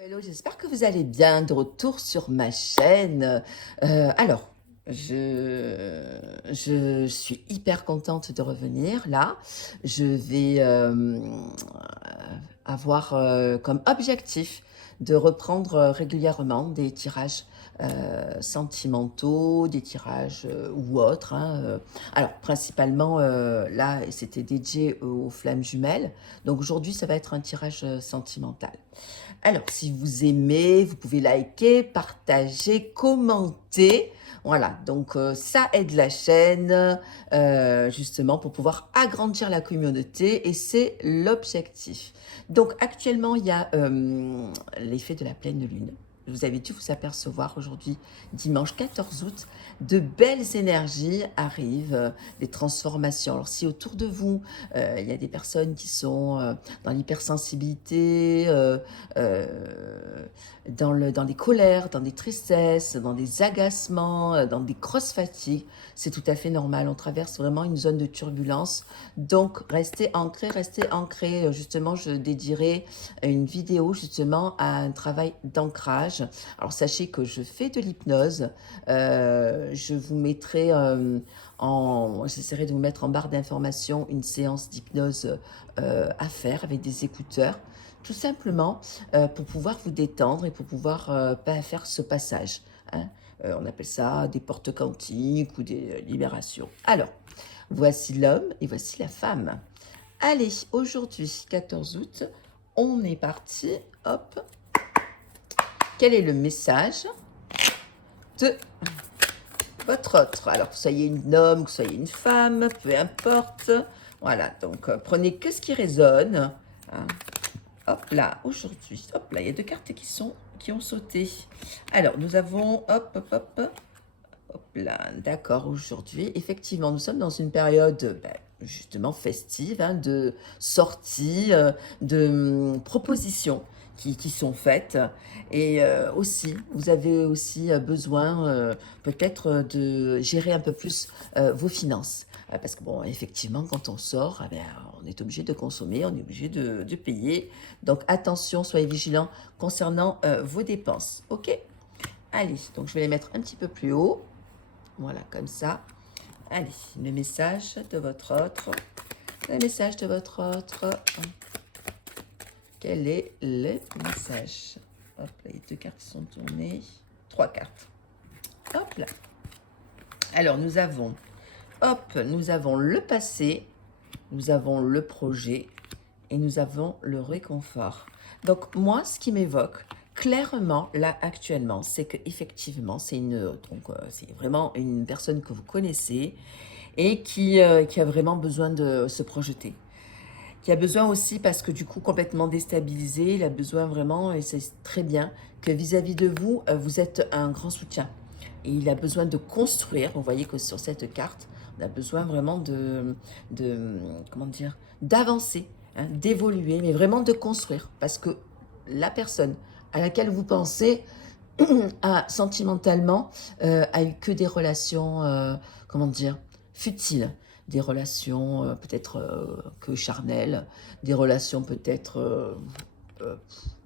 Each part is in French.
Hello, j'espère que vous allez bien, de retour sur ma chaîne. Alors, je suis hyper contente de revenir là. Je vais avoir comme objectif de reprendre régulièrement des tirages sentimentaux, des tirages ou autres, hein. Alors, principalement, là, c'était dédié aux flammes jumelles. Donc, aujourd'hui, ça va être un tirage sentimental. Alors, si vous aimez, vous pouvez liker, partager, commenter. Voilà, donc ça aide la chaîne justement pour pouvoir agrandir la communauté et c'est l'objectif. Donc actuellement, il y a l'effet de la pleine lune. Vous avez dû vous apercevoir aujourd'hui, dimanche 14 août, de belles énergies arrivent, des transformations. Alors si autour de vous, il y a des personnes qui sont dans l'hypersensibilité, euh, dans les colères, dans des tristesses, dans des agacements, dans des grosses fatigues. C'est tout à fait normal. On traverse vraiment une zone de turbulence. Donc, restez ancrés, restez ancrés. Justement, je dédierai une vidéo justement à un travail d'ancrage. Alors, sachez que je fais de l'hypnose. Je vous mettrai j'essaierai de vous mettre en barre d'information une séance d'hypnose à faire avec des écouteurs tout simplement pour pouvoir vous détendre et pour pouvoir faire ce passage, hein. On appelle ça des portes quantiques ou des libérations. Alors, voici l'homme et voici la femme. Allez, aujourd'hui, 14 août, on est parti. Hop. Quel est le message de votre autre? Alors, que vous soyez un homme, que vous soyez une femme, peu importe. Voilà, donc prenez que ce qui résonne, hein. Hop là, aujourd'hui, hop là, il y a deux cartes qui ont sauté. Alors, nous avons, hop là, d'accord, aujourd'hui, effectivement, nous sommes dans une période justement festive, hein, de sorties, de propositions qui sont faites. Et aussi, vous avez aussi besoin peut-être de gérer un peu plus vos finances. Parce que bon, effectivement, quand on sort, eh bien, on est obligé de consommer, on est obligé de payer. Donc attention, soyez vigilants concernant vos dépenses. Ok? Allez, donc je vais les mettre un petit peu plus haut. Voilà, comme ça. Allez, le message de votre autre. Le message de votre autre. Quel est le message? Hop là, les deux cartes sont tournées. Trois cartes. Hop là. Alors, nous avons le passé, nous avons le projet et nous avons le réconfort. Donc, moi, ce qui m'évoque, clairement, là, actuellement, c'est qu'effectivement, c'est vraiment une personne que vous connaissez et qui a vraiment besoin de se projeter. Qui a besoin aussi, parce que du coup, complètement déstabilisé, il a besoin vraiment, et c'est très bien, que vis-à-vis de vous, vous êtes un grand soutien. Et il a besoin de construire, vous voyez que sur cette carte, on a besoin vraiment de comment dire, d'avancer, hein, d'évoluer, mais vraiment de construire. Parce que la personne à laquelle vous pensez sentimentalement, a eu que des relations, comment dire, futiles, des relations peut-être que charnelles, des relations peut-être euh,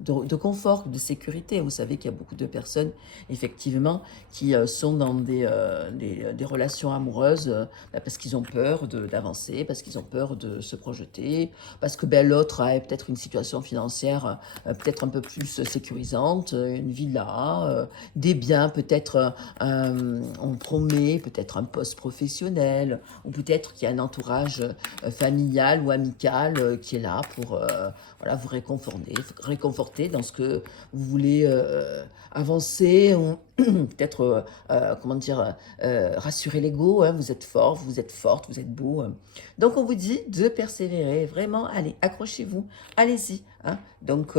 de confort, de sécurité. Vous savez qu'il y a beaucoup de personnes, effectivement, qui sont dans des relations amoureuses parce qu'ils ont peur d'avancer, parce qu'ils ont peur de se projeter, parce que ben, l'autre a peut-être une situation financière peut-être un peu plus sécurisante, une villa, des biens, peut-être on promet, peut-être un poste professionnel, ou peut-être qu'il y a un entourage familial ou amical qui est là pour voilà, vous réconforter dans ce que vous voulez avancer, ou peut-être, comment dire, rassurer l'ego, hein, vous êtes fort, vous êtes forte, vous êtes beau. Donc on vous dit de persévérer, vraiment, allez, accrochez-vous, allez-y, hein. Donc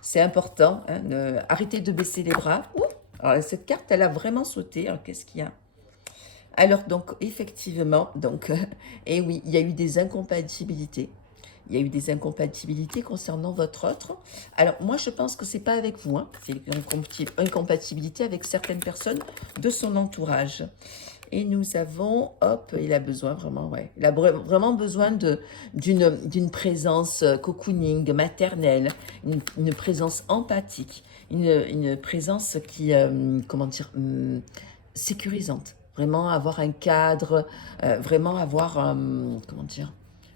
c'est important, hein, arrêtez de baisser les bras. Ouh, alors cette carte, elle a vraiment sauté, alors qu'est-ce qu'il y a? Alors donc effectivement, donc, et oui, il y a eu des incompatibilités. Il y a eu des incompatibilités concernant votre autre. Alors, moi, je pense que c'est pas avec vous, hein. C'est une incompatibilité avec certaines personnes de son entourage. Et nous avons, hop, il a besoin vraiment, ouais. Il a vraiment besoin d'une présence cocooning, maternelle, une présence empathique, une présence qui, comment dire, sécurisante. Vraiment avoir un cadre, vraiment avoir, comment dire,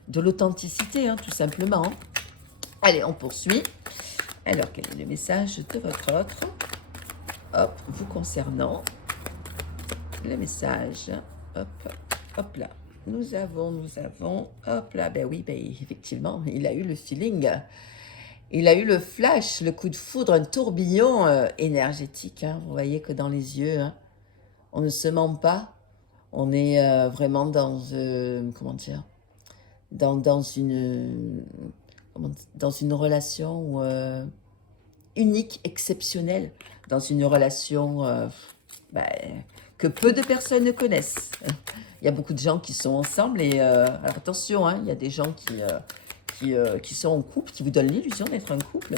de l'authenticité, hein, tout simplement. Allez, on poursuit. Alors, quel est le message de votre autre? Hop, vous concernant. Le message. Hop, hop là. Nous avons, hop là, ben oui, ben effectivement, il a eu le feeling. Il a eu le flash, le coup de foudre, un tourbillon énergétique. Hein. Vous voyez que dans les yeux, hein, on ne se ment pas. On est vraiment dans, comment dire, dans une, dans une relation unique, exceptionnelle, dans une relation ben, que peu de personnes connaissent. Il y a beaucoup de gens qui sont ensemble et alors attention, hein, il y a des gens qui sont en couple, qui vous donnent l'illusion d'être un couple,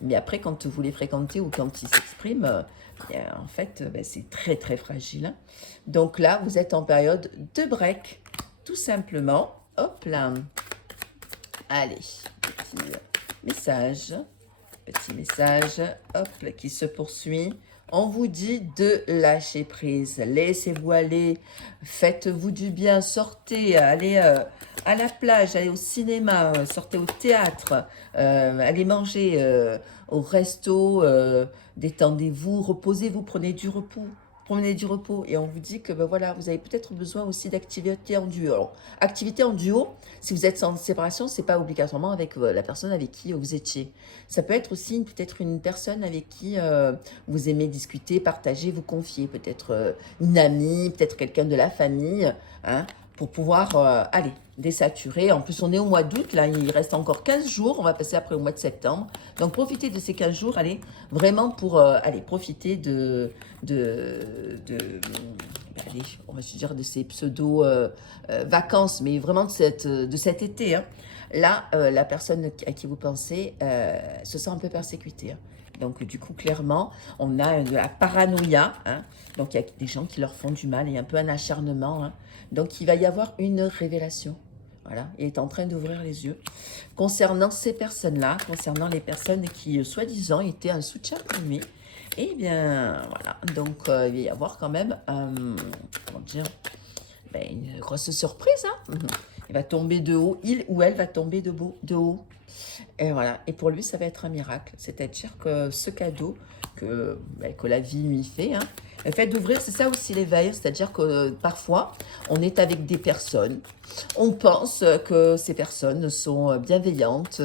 mais après quand vous les fréquentez ou quand ils s'expriment, en fait ben, c'est très très fragile. Hein. Donc là, vous êtes en période de break, tout simplement. Hop là. Allez, petit message, hop, qui se poursuit. On vous dit de lâcher prise, laissez-vous aller, faites-vous du bien, sortez, allez à la plage, allez au cinéma, sortez au théâtre, allez manger au resto, détendez-vous, reposez-vous, prenez du repos. Prenez du repos et on vous dit que ben voilà, vous avez peut-être besoin aussi d'activité en duo. Alors, activité en duo, si vous êtes en séparation, c'est pas obligatoirement avec la personne avec qui vous étiez. Ça peut être aussi peut-être une personne avec qui vous aimez discuter, partager, vous confier. Peut-être une amie, peut-être quelqu'un de la famille, hein, pour pouvoir, aller, désaturer. En plus, on est au mois d'août, là, il reste encore 15 jours. On va passer après au mois de septembre. Donc, profitez de ces 15 jours, allez, vraiment pour, aller, profiter allez, on va se dire de ces pseudo-vacances, mais vraiment de cet été. Hein. Là, la personne à qui vous pensez se sent un peu persécutée. Hein. Donc, du coup, clairement, on a de la paranoïa. Hein. Donc, il y a des gens qui leur font du mal et un peu un acharnement. Hein. Donc, il va y avoir une révélation. Voilà, il est en train d'ouvrir les yeux. Concernant ces personnes-là, concernant les personnes qui, soi-disant, étaient un soutien pour lui, eh bien, voilà. Donc, il va y avoir quand même, comment dire, ben, une grosse surprise. Hein. Il va tomber de haut, il ou elle va tomber de haut. Et voilà. Et pour lui, ça va être un miracle. C'est-à-dire que ce cadeau que la vie lui fait, hein, le fait d'ouvrir, c'est ça aussi l'éveil. C'est-à-dire que parfois, on est avec des personnes. On pense que ces personnes sont bienveillantes,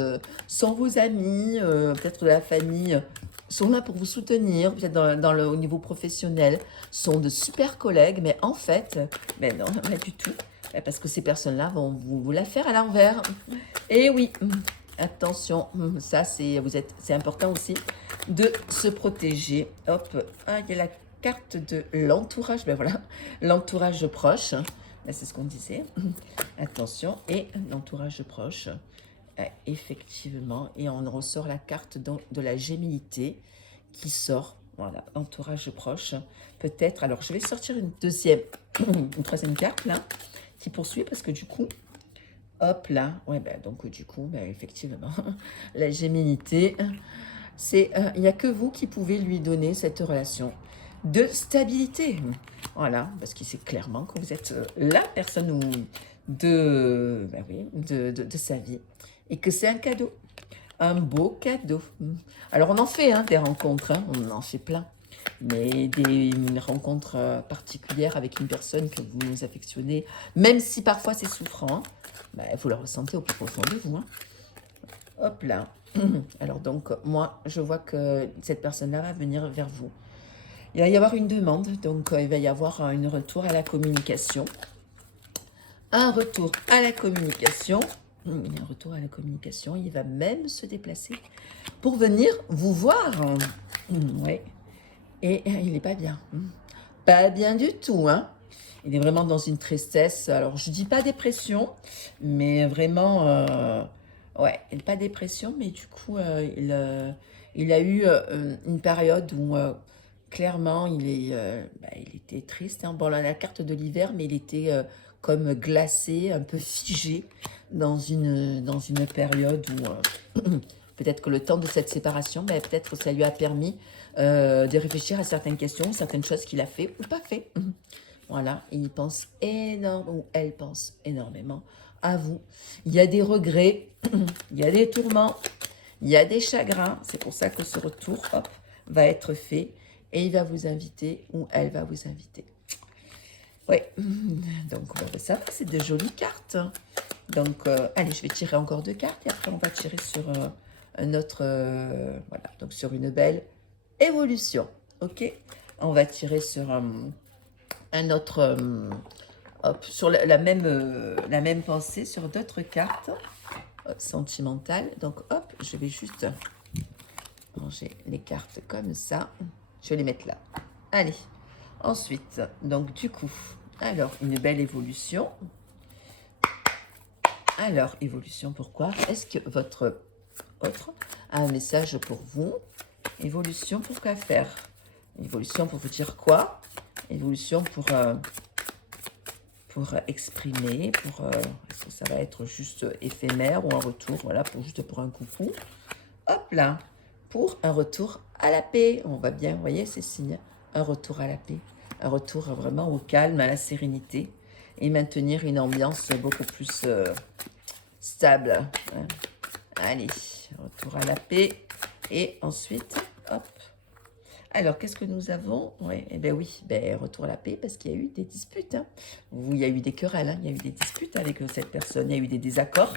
sont vos amis, peut-être de la famille, sont là pour vous soutenir, peut-être au niveau professionnel, sont de super collègues, mais en fait, ben non, pas du tout. Parce que ces personnes-là vont vous la faire à l'envers. Et oui, attention, ça c'est important aussi de se protéger. Hop, ah, il y a la carte de l'entourage, ben voilà, l'entourage proche, ben, c'est ce qu'on disait. Attention, et l'entourage proche, effectivement, et on ressort la carte de la gémilité qui sort, voilà, entourage proche, peut-être, alors je vais sortir une troisième carte là, qui poursuit parce que du coup, hop là, ouais, ben donc du coup, ben, effectivement, la gémilité, c'est, il n'y a que vous qui pouvez lui donner cette relation de stabilité. Voilà, parce qu'il sait clairement que vous êtes la personne ben oui, de sa vie et que c'est un cadeau, un beau cadeau. Alors on en fait hein, des rencontres, hein, on en fait plein, mais une rencontre particulière avec une personne que vous affectionnez, même si parfois c'est souffrant, ben, vous le ressentez au plus profond de vous. Hein. Hop là. Alors donc, moi, je vois que cette personne-là va venir vers vous. Il va y avoir une demande, donc il va y avoir un retour à la communication. Un retour à la communication. Un retour à la communication. Il va même se déplacer pour venir vous voir. Ouais. Et il n'est pas bien. Pas bien du tout, hein. Il est vraiment dans une tristesse. Alors, je dis pas dépression, mais vraiment... ouais, pas dépression, mais du coup, il a eu une période où clairement, il était triste, hein. Bon, là, la carte de l'hiver, mais il était comme glacé, un peu figé dans une période où peut-être que le temps de cette séparation, ben, peut-être que ça lui a permis de réfléchir à certaines questions, certaines choses qu'il a fait ou pas fait. Voilà, il pense énormément, ou elle pense énormément à vous. Il y a des regrets, il y a des tourments, il y a des chagrins. C'est pour ça que ce retour, hop, va être fait. Et il va vous inviter, ou elle va vous inviter. Oui, donc ça va, c'est de jolies cartes. Donc, allez, je vais tirer encore 2 cartes et après on va tirer sur un autre, voilà, donc sur une belle évolution. Ok, on va tirer sur un autre, hop, sur la même pensée, sur d'autres cartes sentimentales. Donc, hop, je vais juste ranger les cartes comme ça. Je vais les mettre là. Allez, ensuite, donc du coup, alors, une belle évolution. Alors, évolution, pourquoi? Est-ce que votre autre a un message pour vous? Évolution, pour quoi faire? Évolution pour vous dire quoi? Évolution pour exprimer, est-ce que ça va être juste éphémère ou un retour, voilà, juste pour un coucou. Hop là, pour un retour à la paix. On va bien, vous voyez ces signes, un retour à la paix, un retour vraiment au calme, à la sérénité et maintenir une ambiance beaucoup plus stable. Hein. Allez, retour à la paix et ensuite, hop. Alors, qu'est-ce que nous avons? Oui, eh bien oui, retour à la paix parce qu'il y a eu des disputes. Hein. Il y a eu des querelles, hein. Il y a eu des disputes avec cette personne, il y a eu des désaccords,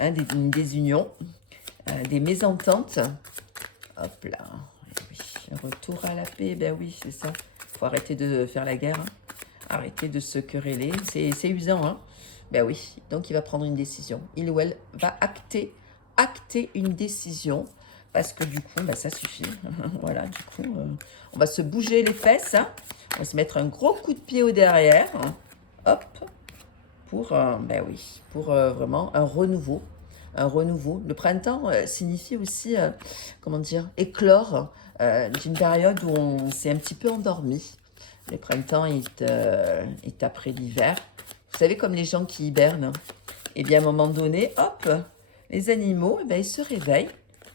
hein, des désunions, des mésententes. Hop là, eh oui, retour à la paix, ben oui, c'est ça. Il faut arrêter de faire la guerre, hein. Arrêter de se quereller, c'est usant. Hein. Ben oui, donc il va prendre une décision. Il ou elle va acter une décision. Parce que du coup, ben, ça suffit. Voilà, du coup, on va se bouger les fesses. Hein. On va se mettre un gros coup de pied au derrière. Hein. Hop. Pour, ben oui, pour vraiment un renouveau. Un renouveau. Le printemps signifie aussi, comment dire, éclore d'une période où on s'est un petit peu endormi. Le printemps est après l'hiver. Vous savez, comme les gens qui hibernent. Et bien, à un moment donné, hop, les animaux, ben, ils se réveillent.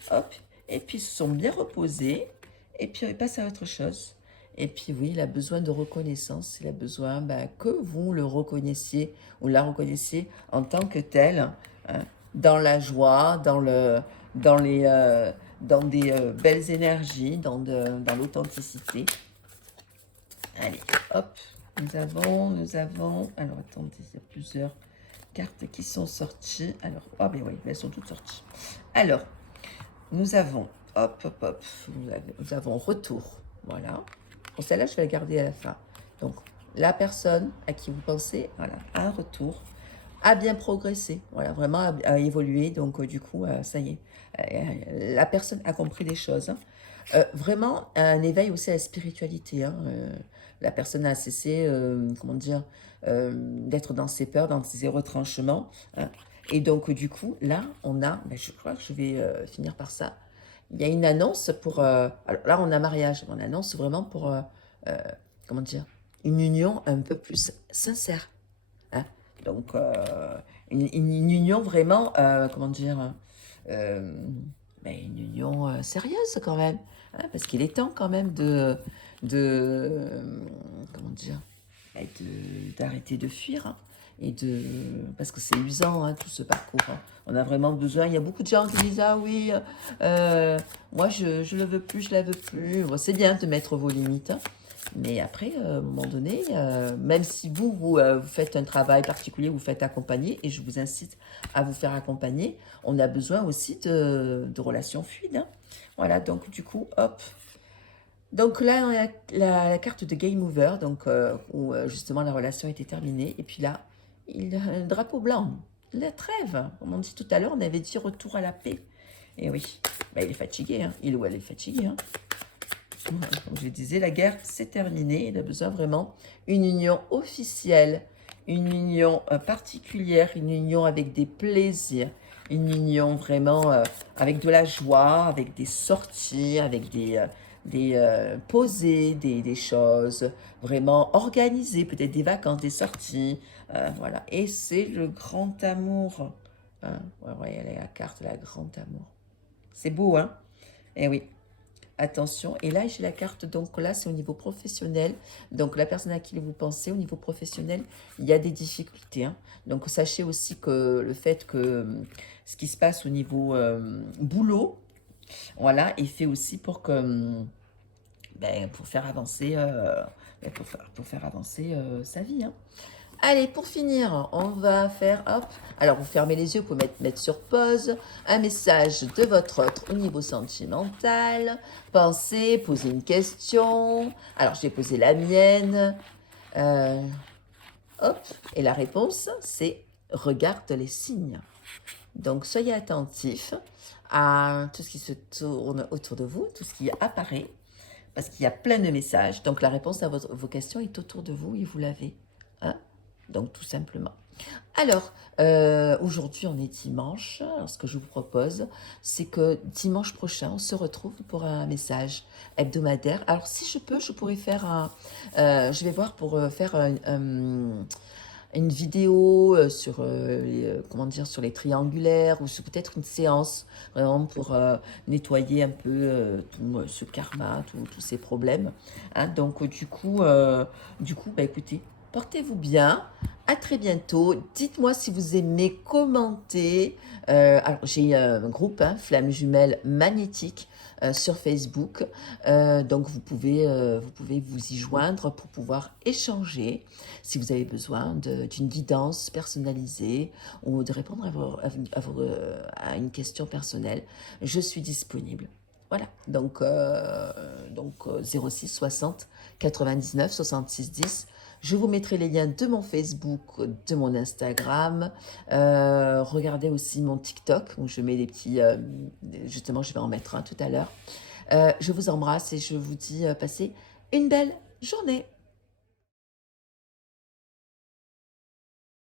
Hop. Et puis, ils se sont bien reposés. Et puis, ils passent à autre chose. Et puis, oui, il a besoin de reconnaissance. Il a besoin que vous le reconnaissiez ou la reconnaissiez en tant que tel, hein, dans la joie, dans des belles énergies, dans l'authenticité. Allez, hop, nous avons, alors attendez, il y a plusieurs cartes qui sont sorties. Alors, ah ben oui, elles sont toutes sorties. Alors, nous avons, hop, nous avons retour, voilà. Bon, celle-là, je vais la garder à la fin. Donc, la personne à qui vous pensez, voilà, a un retour, a bien progressé, voilà, vraiment a évolué. Donc, du coup, ça y est, la personne a compris des choses. Hein. Vraiment, un éveil aussi à la spiritualité. Hein. La personne a cessé, comment dire, d'être dans ses peurs, dans ses retranchements. Hein. Et donc, du coup, là, on a, je crois que je vais finir par ça. Il y a une annonce pour... alors là, on a mariage. On annonce vraiment pour, comment dire, une union un peu plus sincère. Hein. Donc, une union vraiment, comment dire, une union sérieuse quand même. Hein, parce qu'il est temps quand même comment dire, d'arrêter de fuir. Hein, parce que c'est usant, hein, tout ce parcours. Hein. On a vraiment besoin. Il y a beaucoup de gens qui disent, ah oui, moi je le veux plus, je la veux plus. Bon, c'est bien de mettre vos limites. Hein. Mais après, à un moment donné, même si vous faites un travail particulier, vous faites accompagner, et je vous incite à vous faire accompagner, on a besoin aussi de relations fluides. Hein. Voilà, donc du coup, hop. Donc là, on a la carte de Game Over, donc, où justement la relation était terminée. Et puis là, il a un drapeau blanc, la trêve. Comme on dit tout à l'heure, on avait dit retour à la paix. Et oui, il est fatigué, hein. Il ou elle est fatigué. Hein. Comme je disais, la guerre, c'est terminé. Il a besoin vraiment d'une union officielle, une union particulière, une union avec des plaisirs, une union vraiment avec de la joie, avec des sorties, avec poser des choses, vraiment organiser, peut-être des vacances, des sorties, voilà. Et c'est le grand amour. Hein. Ouais, ouais, elle est la carte, la grande amour. C'est beau, hein? Eh oui. Attention, et là j'ai la carte, donc là c'est au niveau professionnel, donc la personne à qui vous pensez, au niveau professionnel, il y a des difficultés, hein. Donc sachez aussi que le fait que ce qui se passe au niveau boulot, voilà, est fait aussi pour que, pour faire avancer, pour faire avancer sa vie, hein. Allez, pour finir, on va faire, hop, alors vous fermez les yeux, vous pouvez mettre sur pause, un message de votre autre au niveau sentimental, pensez, posez une question, alors je vais poser la mienne, euh, hop, et la réponse c'est regarde les signes. Donc soyez attentifs à tout ce qui se tourne autour de vous, tout ce qui apparaît, parce qu'il y a plein de messages, donc la réponse à vos questions est autour de vous et vous l'avez, hein. Donc, tout simplement. Alors, aujourd'hui, on est dimanche. Alors, ce que je vous propose, c'est que dimanche prochain, on se retrouve pour un message hebdomadaire. Alors, si je peux, je pourrais faire un... je vais voir pour faire une vidéo sur, comment dire, sur les triangulaires ou sur peut-être une séance vraiment pour nettoyer un peu tout ce karma, tous ces problèmes. Hein. Donc, bah, écoutez, portez-vous bien. À très bientôt. Dites-moi si vous aimez commenter. Alors, j'ai un groupe, hein, Flamme Jumelle Magnétique, sur Facebook. Donc, vous pouvez vous y joindre pour pouvoir échanger si vous avez besoin d'une guidance personnalisée ou de répondre à une question personnelle. Je suis disponible. Voilà, donc 06 60 99 66 10. Je vous mettrai les liens de mon Facebook, de mon Instagram. Regardez aussi mon TikTok, où je mets des petits... justement, je vais en mettre un tout à l'heure. Je vous embrasse et je vous dis passez une belle journée.